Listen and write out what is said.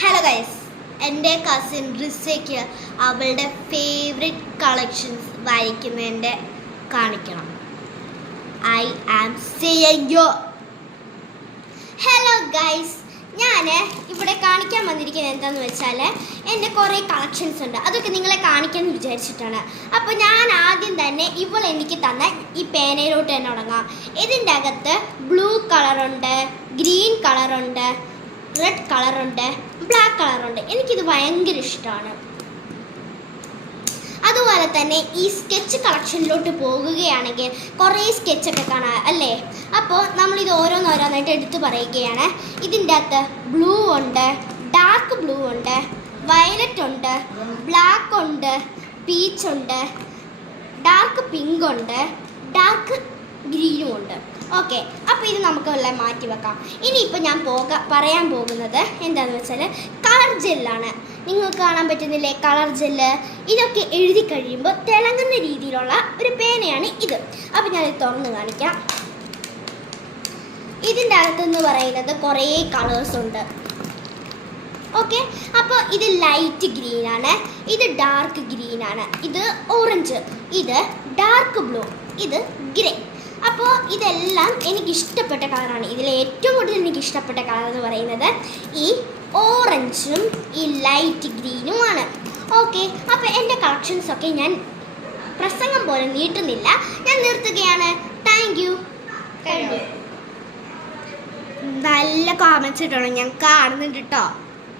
Hello guys, എൻ്റെ cousin റിസയ്ക്ക് അവളുടെ ഫേവറേറ്റ് കളക്ഷൻസ് വായിക്കുന്നതിൻ്റെ കാണിക്കണം. I am saying you. Hello guys, ഞാൻ ഇവിടെ കാണിക്കാൻ വന്നിരിക്കുന്നത് എന്താണെന്ന് വെച്ചാൽ എൻ്റെ കുറേ കളക്ഷൻസ് ഉണ്ട്. അതൊക്കെ നിങ്ങളെ കാണിക്കാമെന്ന് വിചാരിച്ചിട്ടാണ്. അപ്പോൾ ഞാൻ ആദ്യം തന്നെ ഇവൾ എനിക്ക് തന്ന ഈ പേനയിലോട്ട് തന്നെ തുടങ്ങാം. ഇതിൻ്റെ അകത്ത് ബ്ലൂ കളറുണ്ട്, ഗ്രീൻ കളറുണ്ട്, റെഡ് കളറുണ്ട്, ബ്ലാക്ക് കളറുണ്ട്. എനിക്കിത് ഭയങ്കര ഇഷ്ടമാണ്. അതുപോലെ തന്നെ ഈ സ്കെച്ച് കളക്ഷനിലോട്ട് പോകുകയാണെങ്കിൽ കുറേ സ്കെച്ചൊക്കെ കാണാം അല്ലേ. അപ്പോൾ നമ്മളിത് ഓരോന്നോരോന്നായിട്ട് എടുത്തു പറയുകയാണ്. ഇതിൻ്റെ അകത്ത് ബ്ലൂ ഉണ്ട്, ഡാർക്ക് ബ്ലൂ ഉണ്ട്, വയലറ്റ് ഉണ്ട്, ബ്ലാക്ക് ഉണ്ട്, പീച്ച് ഉണ്ട്, ഡാർക്ക് പിങ്ക് ഉണ്ട്, ഡാർക്ക് ഗ്രീനും ഉണ്ട്. ഓക്കെ, അപ്പോൾ ഇത് നമുക്ക് എല്ലാം മാറ്റി വെക്കാം. ഇനിയിപ്പോൾ ഞാൻ പറയാൻ പോകുന്നത് എന്താണെന്ന് വെച്ചാൽ കളർ ജെല്ലാണ്. നിങ്ങൾക്ക് കാണാൻ പറ്റുന്നില്ലേ കളർ ജെല്ല്? ഇതൊക്കെ എഴുതി കഴിയുമ്പോൾ തിളങ്ങുന്ന രീതിയിലുള്ള ഒരു പേനയാണ് ഇത്. അപ്പോൾ ഞാനിത് തുറന്ന് കാണിക്കാം. ഇതിൻ്റെ അകത്തെന്ന് പറയുന്നത് കുറേ കളേഴ്സ് ഉണ്ട്. ഓക്കെ, അപ്പോൾ ഇത് ലൈറ്റ് ഗ്രീനാണ്, ഇത് ഡാർക്ക് ഗ്രീനാണ്, ഇത് ഓറഞ്ച്, ഇത് ഡാർക്ക് ബ്ലൂ, ഇത് ഗ്രേ. അപ്പോൾ ഇതെല്ലാം എനിക്കിഷ്ടപ്പെട്ട കളറാണ്. ഇതിൽ ഏറ്റവും കൂടുതൽ എനിക്കിഷ്ടപ്പെട്ട കളർ എന്ന് പറയുന്നത് ഈ ഓറഞ്ചും ഈ ലൈറ്റ് ഗ്രീനുമാണ്. ഓക്കെ, അപ്പോൾ എൻ്റെ കളക്ഷൻസൊക്കെ ഞാൻ പ്രസംഗം പോലെ നീട്ടുന്നില്ല, ഞാൻ നിർത്തുകയാണ്. Thank you. നല്ല കോമൻസ് ഇട്ടോളൂ, ഞാൻ കാണുന്നുണ്ട് കേട്ടോ.